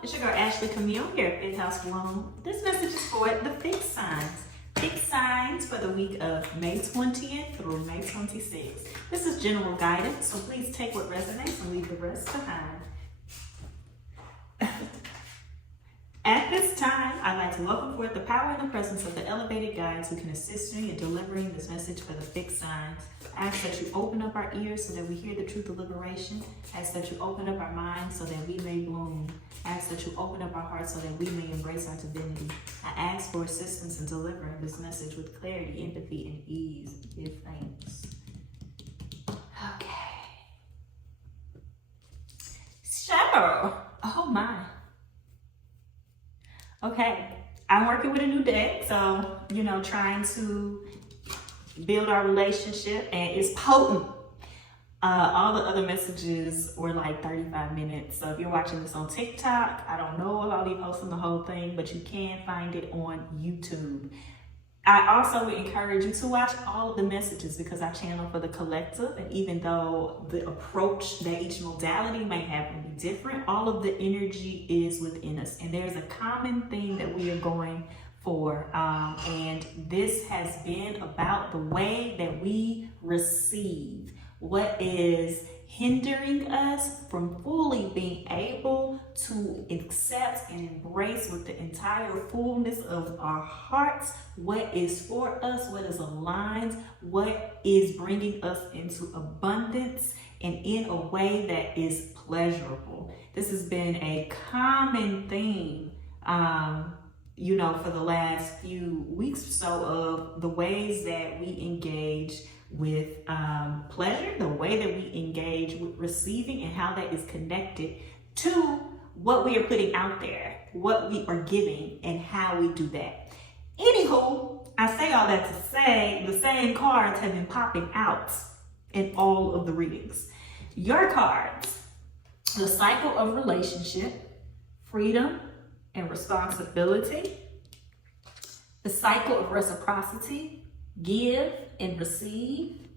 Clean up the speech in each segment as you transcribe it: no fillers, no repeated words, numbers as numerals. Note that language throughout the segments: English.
It's your girl Ashley Camille here at Fifth House Bloom. This message is for the fixed signs. Fixed signs for the week of May 20th through May 26th. This is general guidance, so please take what resonates and leave the rest behind. At this time, I'd like to welcome forth the power and the presence of the elevated guides who can assist me in delivering this message for the fixed signs. I ask that you open up our ears so that we hear the truth of liberation. I ask that you open up our minds so that we may bloom. I ask that you open up our hearts so that we may embrace our divinity. I ask for assistance in delivering this message with clarity, empathy, and ease. Give thanks. Okay. So, oh my. Okay, I'm working with a new deck, so, trying to build our relationship, and it's potent. All the other messages were like 35 minutes, so if you're watching this on TikTok, I don't know if I'll be posting the whole thing, but you can find it on YouTube. I also would encourage you to watch all of the messages because I channel for the collective, and even though the approach that each modality may have will be different, all of the energy is within us, and there's a common thing that we are going for, and this has been about the way that we receive what is hindering us from fully being able to accept and embrace with the entire fullness of our hearts what is for us, what is aligned, what is bringing us into abundance and in a way that is pleasurable. This has been a common theme, for the last few weeks or so of the ways that we engage with pleasure, the way that we engage with receiving, and how that is connected to what we are putting out there, what we are giving, and how we do that. Anywho, I say all that to say the same cards have been popping out in all of the readings. Your cards: the cycle of relationship, freedom and responsibility, the cycle of reciprocity, give and receive,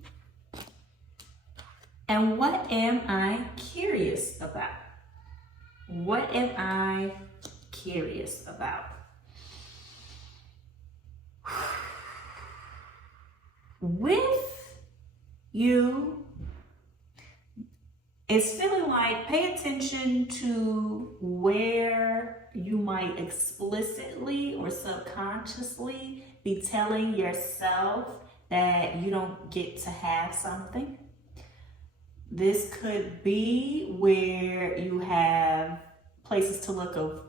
and what am I curious about? What am I curious about? With you, it's feeling like pay attention to where you might explicitly or subconsciously be telling yourself that you don't get to have something. This could be where you have places to look of,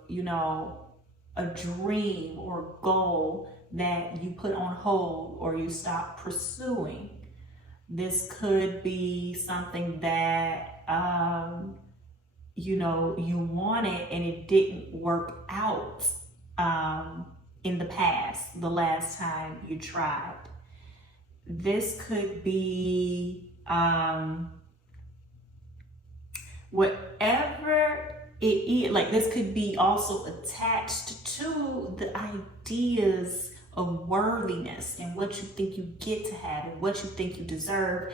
a dream or goal that you put on hold or you stop pursuing. This could be something that, you wanted and it didn't work out in the past, the last time you tried. This could be whatever it is. Like, this could be also attached to the ideas of worthiness and what you think you get to have and what you think you deserve.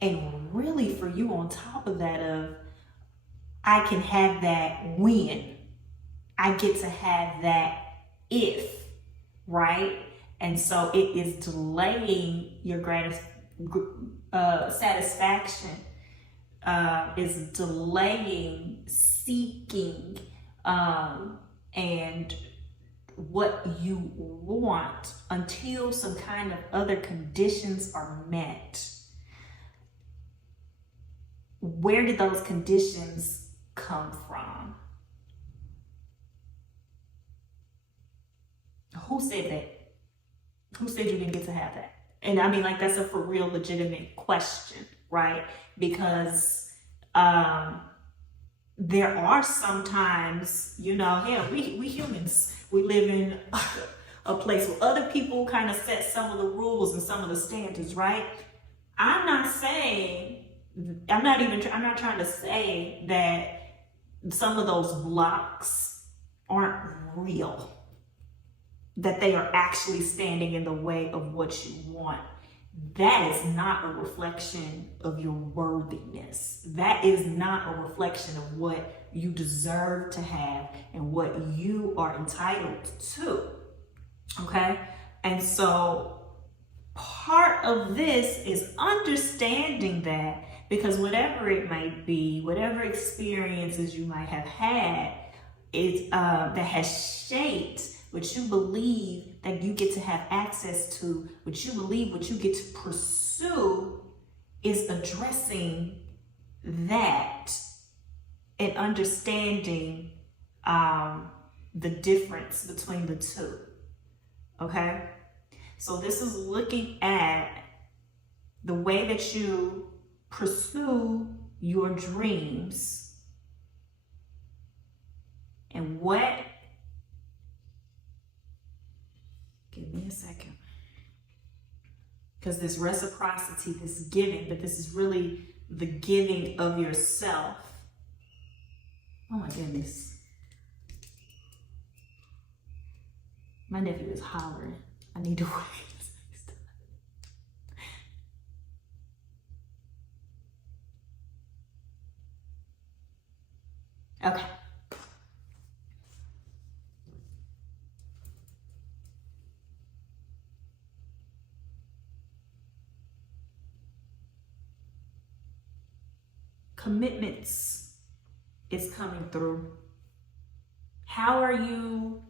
And really, for you, on top of that, I can have that when. I get to have that if, right? And so it is delaying your satisfaction, is delaying seeking and what you want until some kind of other conditions are met. Where did those conditions come from? Who said that? Who said you didn't get to have that? And I mean, like, that's a for real legitimate question, right? Because there are sometimes, we humans, we live in a place where other people kind of set some of the rules and some of the standards, right? I'm not trying to say that some of those blocks aren't real, that they are actually standing in the way of what you want. that is not a reflection of your worthiness. That is not a reflection of what you deserve to have and what you are entitled to. Okay? And so part of this is understanding that, because whatever it might be, whatever experiences you might have had, that has shaped what you believe that you get to have access to, what you believe, what you get to pursue, is addressing that and understanding the difference between the two. Okay? So this is looking at the way that you pursue your dreams and what, give me a second, because this reciprocity, this giving, but this is really the giving of yourself. Oh my goodness. My nephew is hollering. I need to wait. Okay. Commitments is coming through. How are you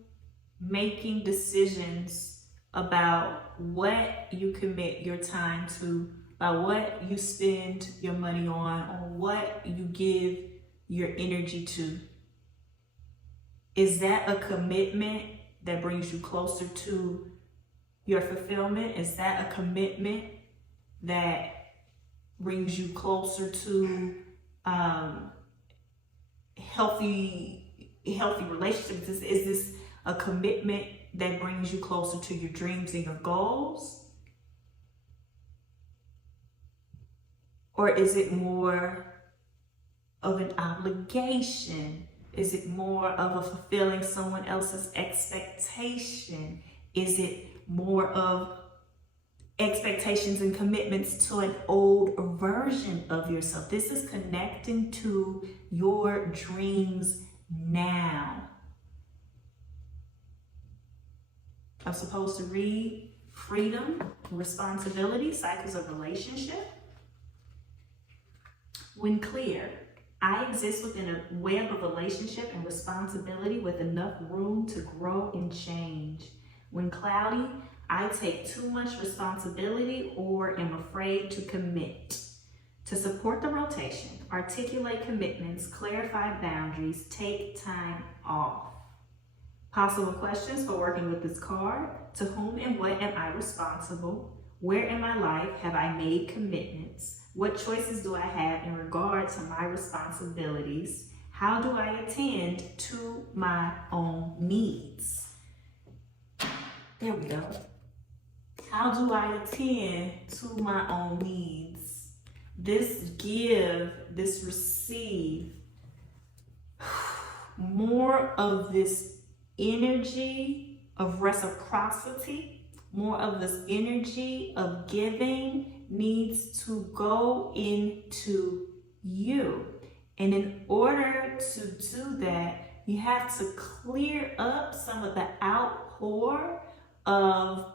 making decisions about what you commit your time to, about what you spend your money on what you give your energy to? Is that a commitment that brings you closer to your fulfillment? Is that a commitment that brings you closer to healthy relationships? Is this a commitment that brings you closer to your dreams and your goals? Or is it more of an obligation? Is it more of a fulfilling someone else's expectation? Is it more of expectations and commitments to an old version of yourself? This is connecting to your dreams now. I'm supposed to read freedom, responsibility, cycles of relationship. When clear, I exist within a web of relationship and responsibility with enough room to grow and change. When cloudy, I take too much responsibility or am afraid to commit. To support the rotation, articulate commitments, clarify boundaries, take time off. Possible questions for working with this card. To whom and what am I responsible? Where in my life have I made commitments? What choices do I have in regard to my responsibilities? How do I attend to my own needs? There we go. How do I attend to my own needs? This give, this receive, more of this energy of reciprocity, more of this energy of giving needs to go into you. And in order to do that, you have to clear up some of the outpour of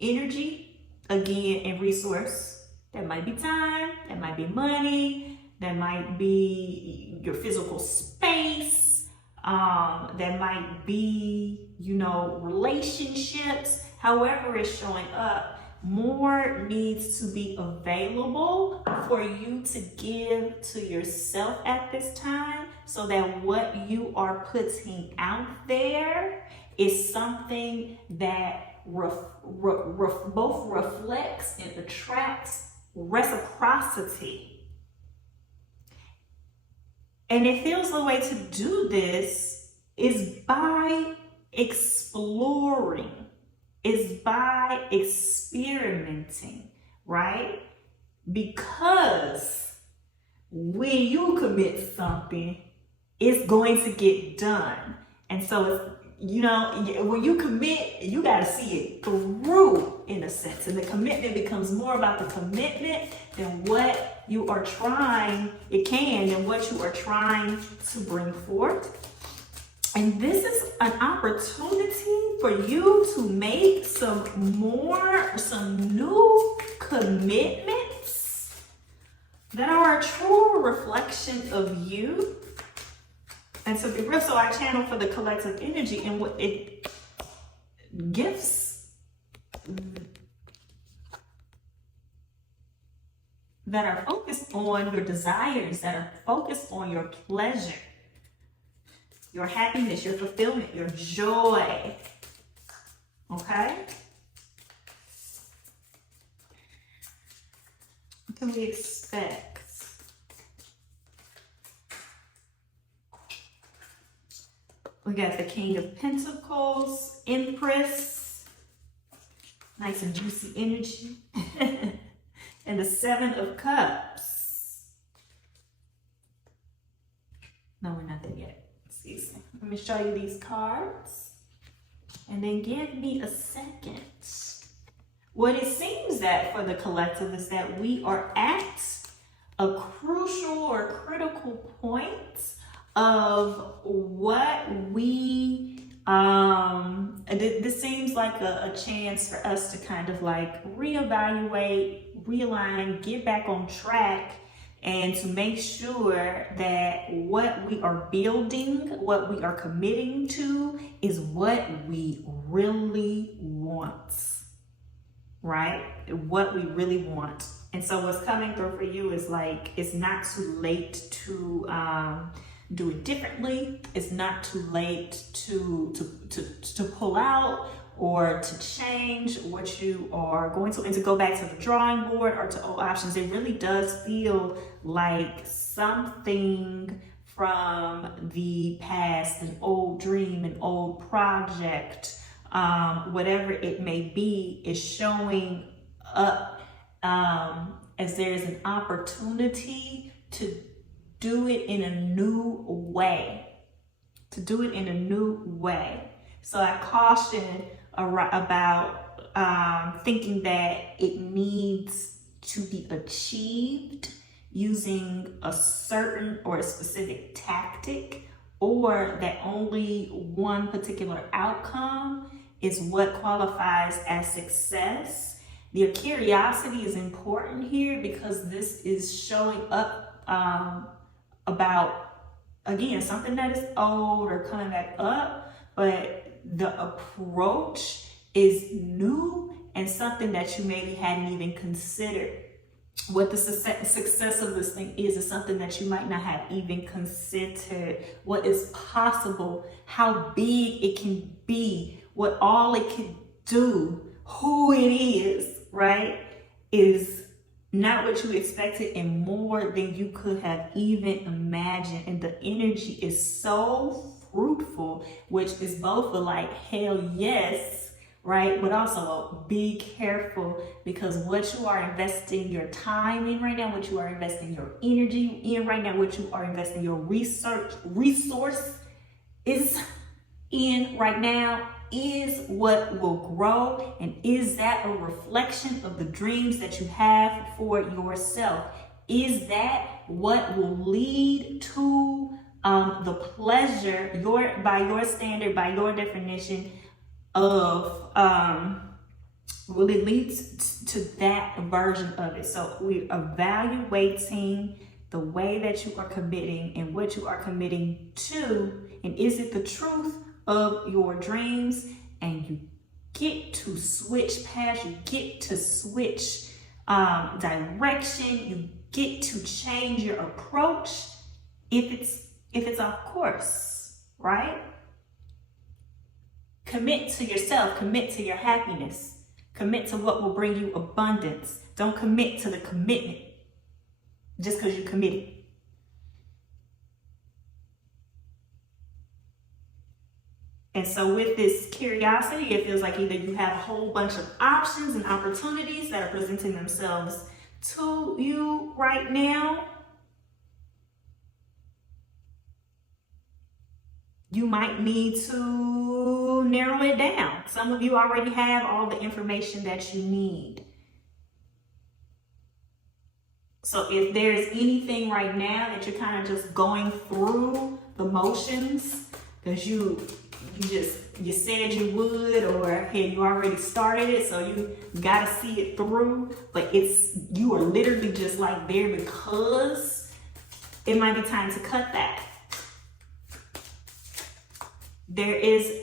energy, again, and resource. That might be time, that might be money, that might be your physical space, that might be, relationships. However it's showing up, more needs to be available for you to give to yourself at this time, so that what you are putting out there is something that both reflects and attracts reciprocity. And it feels the way to do this is by exploring, is by experimenting, right? Because when you commit something, it's going to get done. And so you know, when you commit, you got to see it through in a sense. And the commitment becomes more about the commitment than what you are trying, than what you are trying to bring forth. And this is an opportunity for you to make some new commitments that are a true reflection of you. And so the real, so I channel for the collective energy and what it gifts that are focused on your desires, that are focused on your pleasure, your happiness, your fulfillment, your joy. Okay? What can we expect? We got the King of Pentacles, Empress, nice and juicy energy, and the Seven of Cups. No, we're not there yet. Excuse me. Let me show you these cards, and then give me a second. What it seems that for the collective is that we are at a crucial or critical point of what we this seems like a chance for us to kind of like reevaluate, realign, get back on track, and to make sure that what we are building, what we are committing to, is what we really want, right? What we really want. And so what's coming through for you is like, it's not too late to do it differently. It's not too late to pull out or to change what you are going to, and to go back to the drawing board or to old options. It really does feel like something from the past, an old dream, an old project, whatever it may be, is showing up as there's an opportunity to do it in a new way, So I caution about thinking that it needs to be achieved using a certain or a specific tactic, or that only one particular outcome is what qualifies as success. Your curiosity is important here, because this is showing up about, again, something that is old or coming back up, but the approach is new and something that you maybe hadn't even considered. What the success of this thing is something that you might not have even considered. What is possible, how big it can be, what all it can do, who it is, right, is not what you expected and more than you could have even imagined. And the energy is so fruitful, which is both a like, hell yes, right? But also be careful, because what you are investing your time in right now, what you are investing your energy in right now, what you are investing your resource is in right now, is what will grow. And is that a reflection of the dreams that you have for yourself? Is that what will lead to the pleasure, by your standard, by your definition of, will it lead to that version of it? So we're evaluating the way that you are committing and what you are committing to, and is it the truth of your dreams? And you get to switch paths, you get to switch direction, you get to change your approach if it's off course, right? Commit to yourself, commit to your happiness, commit to what will bring you abundance. Don't commit to the commitment just because you committed. And so with this curiosity, it feels like either you have a whole bunch of options and opportunities that are presenting themselves to you right now. You might need to narrow it down. Some of you already have all the information that you need. So if there's anything right now that you're kind of just going through the motions, because you said you would, or hey, you already started it, so you gotta see it through, but you are literally just like there because it might be time to cut that. There is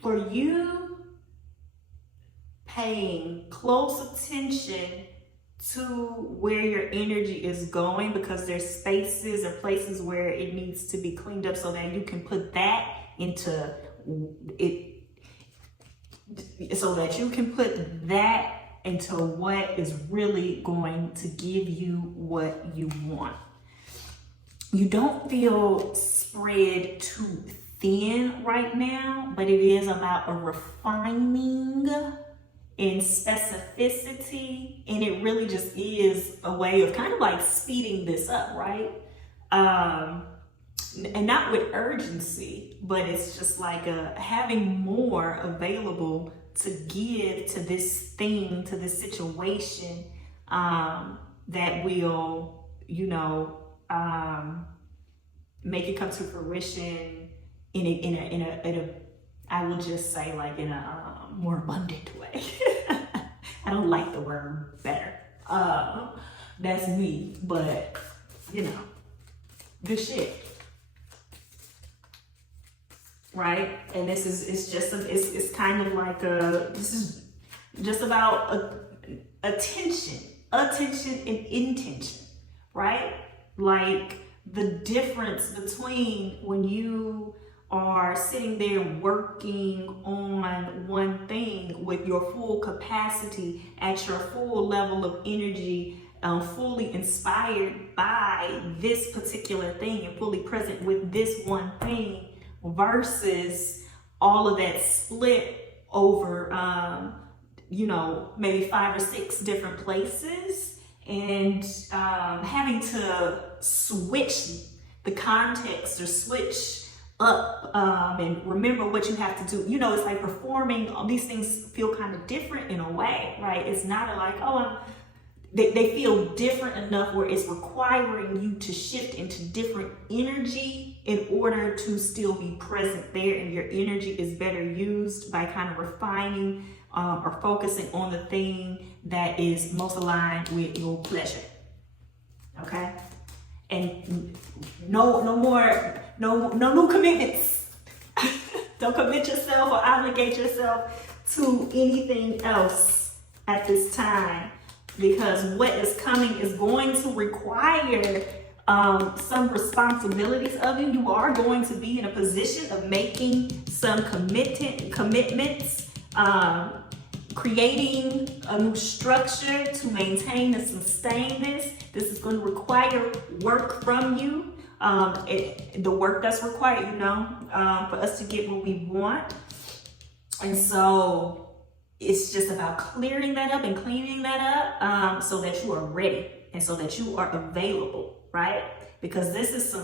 for you, paying close attention to where your energy is going, because there's spaces or places where it needs to be cleaned up so that you can put that into it, so that you can put that into what is really going to give you what you want. You don't feel spread too thin right now, but it is about a refining in specificity, and it really just is a way of kind of like speeding this up, right? And not with urgency, but it's just like having more available to give to this thing, to this situation, that will, make it come to fruition in a I will just say like in a more abundant way. I don't like the word better. That's me, but good shit. Right? And this is, it's kind of like this is just about attention and intention, right? Like the difference between when you are sitting there working on one thing with your full capacity, at your full level of energy, fully inspired by this particular thing and fully present with this one thing, versus all of that split over, maybe 5 or 6 different places, and having to switch the context or switch up and remember what you have to do. It's like performing. All these things feel kind of different in a way, right? It's not like, they feel different enough where it's requiring you to shift into different energy in order to still be present there, and your energy is better used by kind of refining or focusing on the thing that is most aligned with your pleasure. Okay? And no new commitments. Don't commit yourself or obligate yourself to anything else at this time, because what is coming is going to require some responsibilities of you. You are going to be in a position of making some commitments, creating a new structure to maintain and sustain this. This is going to require work from you. The work that's required, for us to get what we want. And so it's just about clearing that up and cleaning that up, so that you are ready and so that you are available, right? Because this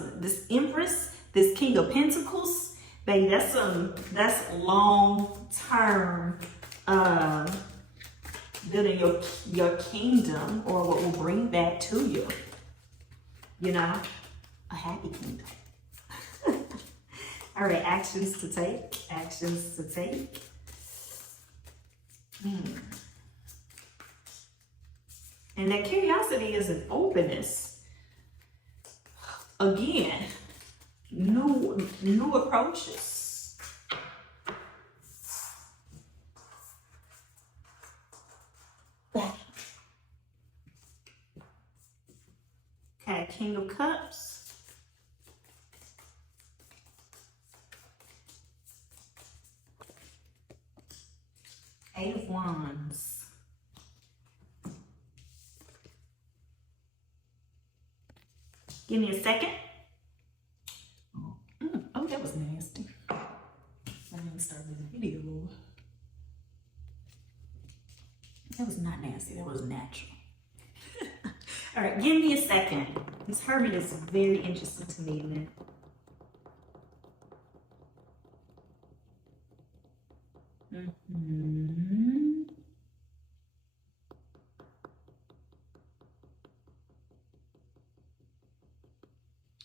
Empress, this King of Pentacles, baby, that's long term, building your kingdom, or what will bring that to you, a happy kingdom. All right, actions to take. And that curiosity is an openness. Again, new approaches. Okay, King of Cups. Eight of Wands. Give me a second. Oh, that was nasty. Let me start the video. That was not nasty, that was natural. All right, give me a second. This Hermit is very interesting to me, man.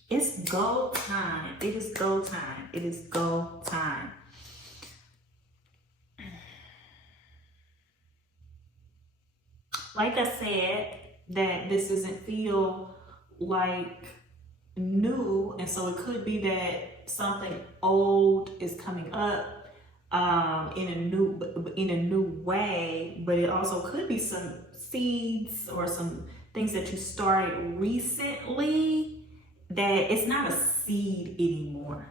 It's go time. It is go time. It is go time. Like I said, that this doesn't feel like new, and so it could be that something old is coming up in a new way, but it also could be some seeds or some things that you started recently that it's not a seed anymore.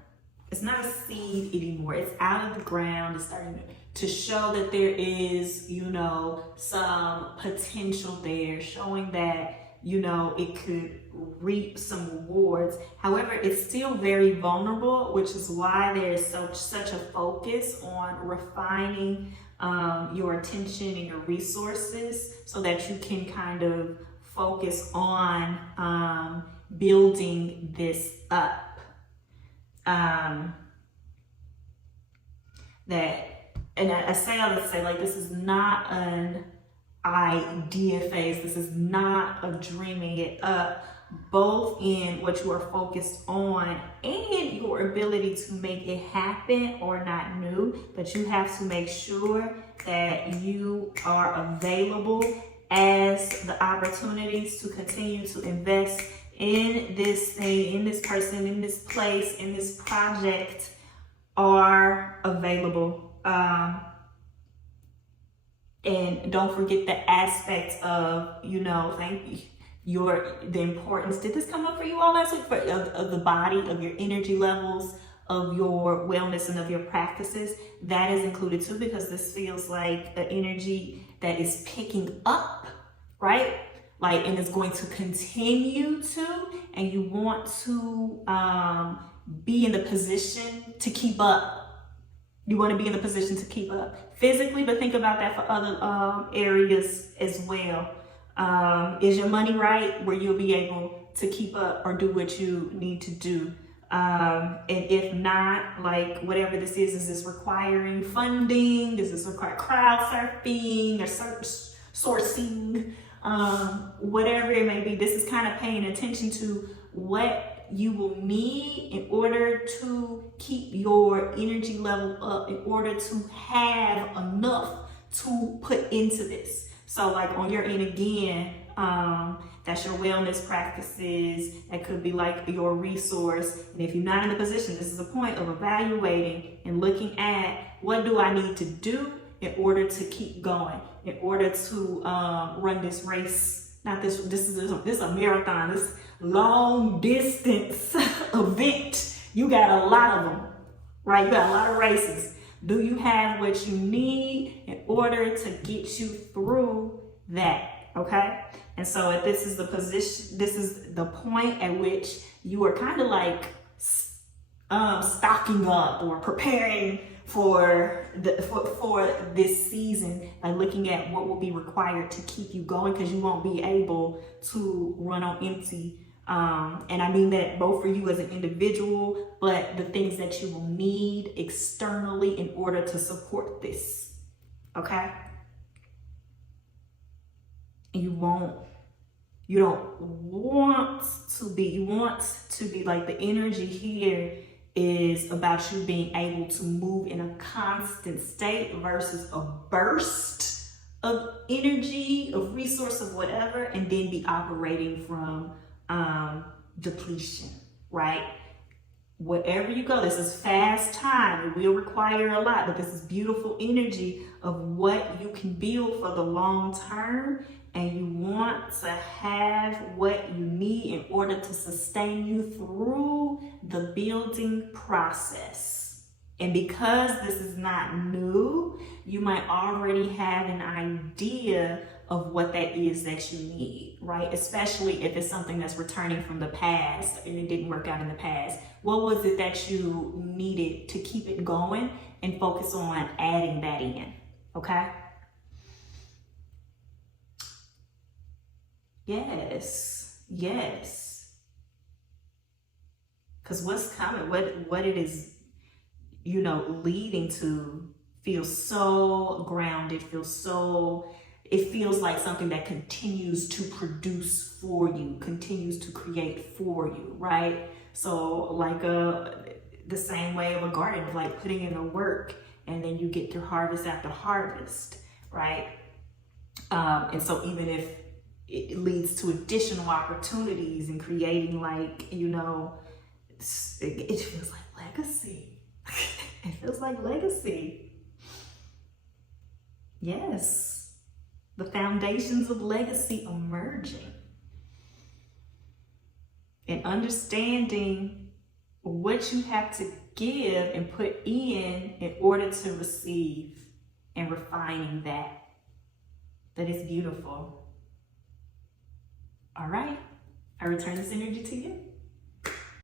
It's not a seed anymore. It's out of the ground. It's starting to show that there is, you know, some potential there, showing that, you know, it could reap some rewards. However, it's still very vulnerable, which is why there's such a focus on refining your attention and your resources so that you can kind of focus on building this up. I say all this to say, like, this is not an idea phase. This is not a dreaming it up, both in what you are focused on and your ability to make it happen or not new. But you have to make sure that you are available as the opportunities to continue to invest in this thing, in this person, in this place, in this project are available. And don't forget the aspect of, you know, the importance. Did this come up for you all last week? Of the body, of your energy levels, of your wellness, and of your practices. That is included too, because this feels like an energy that is picking up, right? Like, and it's going to continue to, and you want to be in the position to keep up. You want to be in the position to keep up physically, but think about that for other areas as well. Is your money right where you'll be able to keep up or do what you need to do? And if not, like, whatever this is this requiring funding? Does this require crowd surfing or sourcing? Whatever it may be, this is kind of paying attention to what you will need in order to keep your energy level up, in order to have enough to put into this. So, like, on your end again, that's your wellness practices. That could be like your resource. And if you're not in a position, this is a point of evaluating and looking at, what do I need to do in order to keep going, in order to run this race. Not this is a marathon, this long distance event. You got a lot of them, right? You got a lot of races. Do you have what you need in order to get you through that? Okay. And so if this is the position, this is the point at which you are kind of like stocking up or preparing for this season, by looking at what will be required to keep you going, because you won't be able to run on empty. And I mean that both for you as an individual, but the things that you will need externally in order to support this. Okay? You don't want to be, you want to be like, the energy here is about you being able to move in a constant state versus a burst of energy, of resource, of whatever, and then be operating from depletion, right? Wherever you go, this is fast time. It will require a lot, but this is beautiful energy of what you can build for the long term. And you want to have what you need in order to sustain you through the building process. And because this is not new, you might already have an idea of what that is that you need, right? Especially if it's something that's returning from the past and it didn't work out in the past. What was it that you needed to keep it going, and focus on adding that in, okay? Yes. Because what's coming, what it is, you know, leading to, feels so grounded, feels so it feels like something that continues to produce for you, continues to create for you, right? So like the same way of a garden, like putting in the work and then you get through harvest after harvest, right? And so even if it leads to additional opportunities and creating, like, you know, it feels like legacy. It feels like legacy. Yes. The foundations of legacy emerging. And understanding what you have to give and put in order to receive, and refining that. That is beautiful. All right. I return this energy to you.